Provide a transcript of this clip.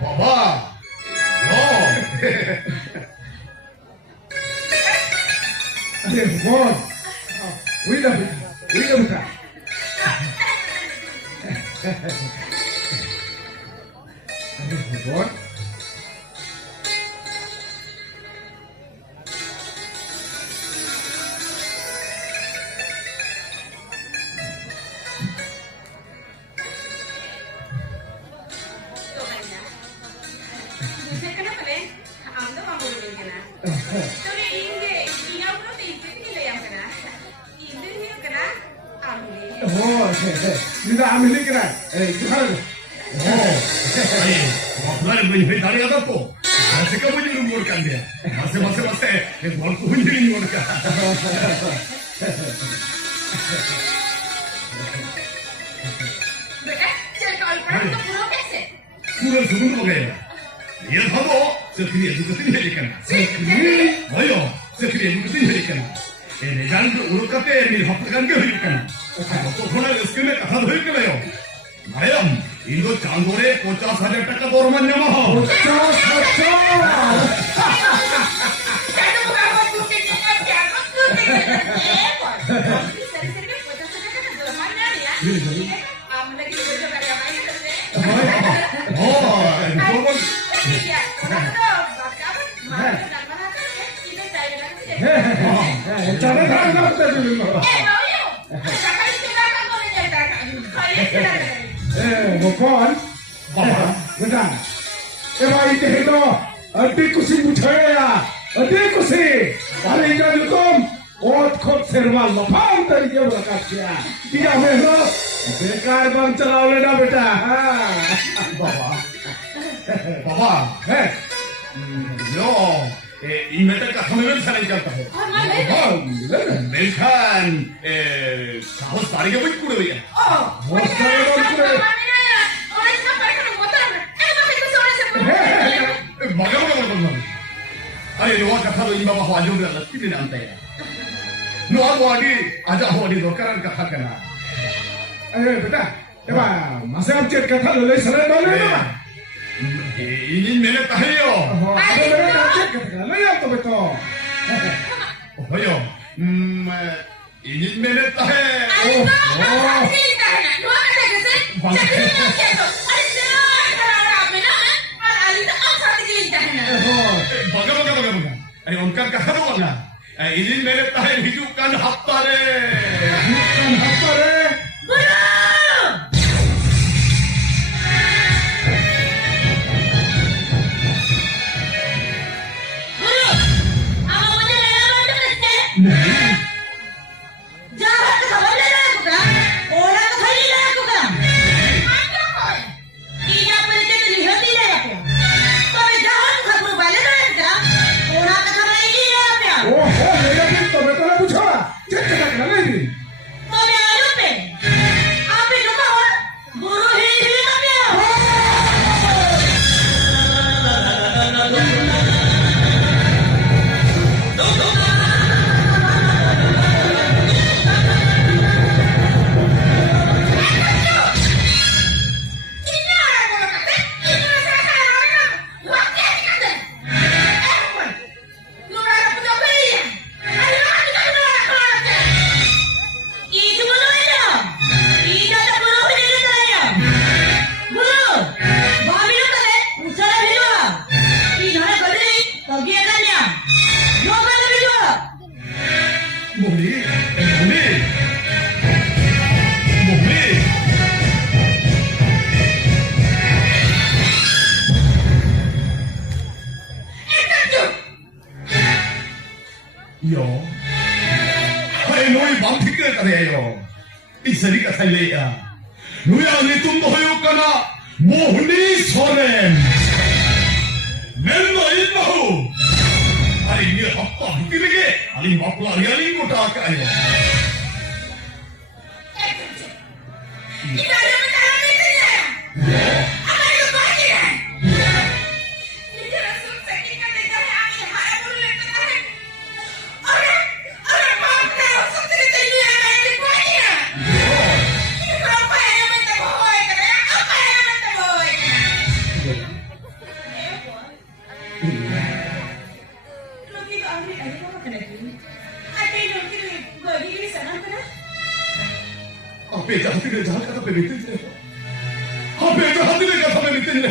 बाबा no अरे भगवान उइला बेटा अरे भगवान Tidak ambil ni kena. Tuhan. Apalagi beri dari apa tu? Masih kamu jadi umurkan dia. Masih. Yang aku jadi umurkan. Kurang sebelum bagaimana? Dia tahu sekali juga tidak ikan. Ayo, sekali juga tidak ikan. Ini jangan urut kata ini hapuskan ke ikan. तो थोड़ा इसके में कथा धोई के लायो madam इनको चांदोरे 50,000 टका दौरमान जमा हो บุคคลbenar. Itu itu, adik kusi mucaya, adik kusi. Paling jadi kom, kot serval lapang tadi dia berkata, tidak mehlo, bekar bang celau leda beta. बाबा yo ini mereka kami saling kata ho mereka sahus tarik apa ikut dia bagaimana अरे लोग कथा तो इनका बाहर आजू में लस्सी नहीं जानते हैं लोग वादी आजा वादी दोकरन कथा करना अरे बेटा ये बा मसे आप चेक कथा ले सरे डाले ना ini mere tahayo अरे मेरे काचे कथा ले या तो बेटा hoyo ini mere tahe bagaimana अरे उनका कहा तो बोलना ini mere tahe hidupkan hafta re Yo, hai noi bang fikir kare yo. Isari kata le ya. Noi ani tum hoyo kana mohni soren. Menno ilmu. Hari ini apa fikir lagi? Ali mapla ali kota kaya. Kita ada masalah ni saja. Apa yang bahagia? Kita rasa sakit kan dengan kami hari dulu lepas. Orang mampu seperti ini yang ada di bahagia. Kenapa yang minta bahagia? ari ka makanagin. Ate, nung kini, godi, sanang ka na? Apa jahat ini jahat kata pemimpin. Apa jahat ini kata pemimpin.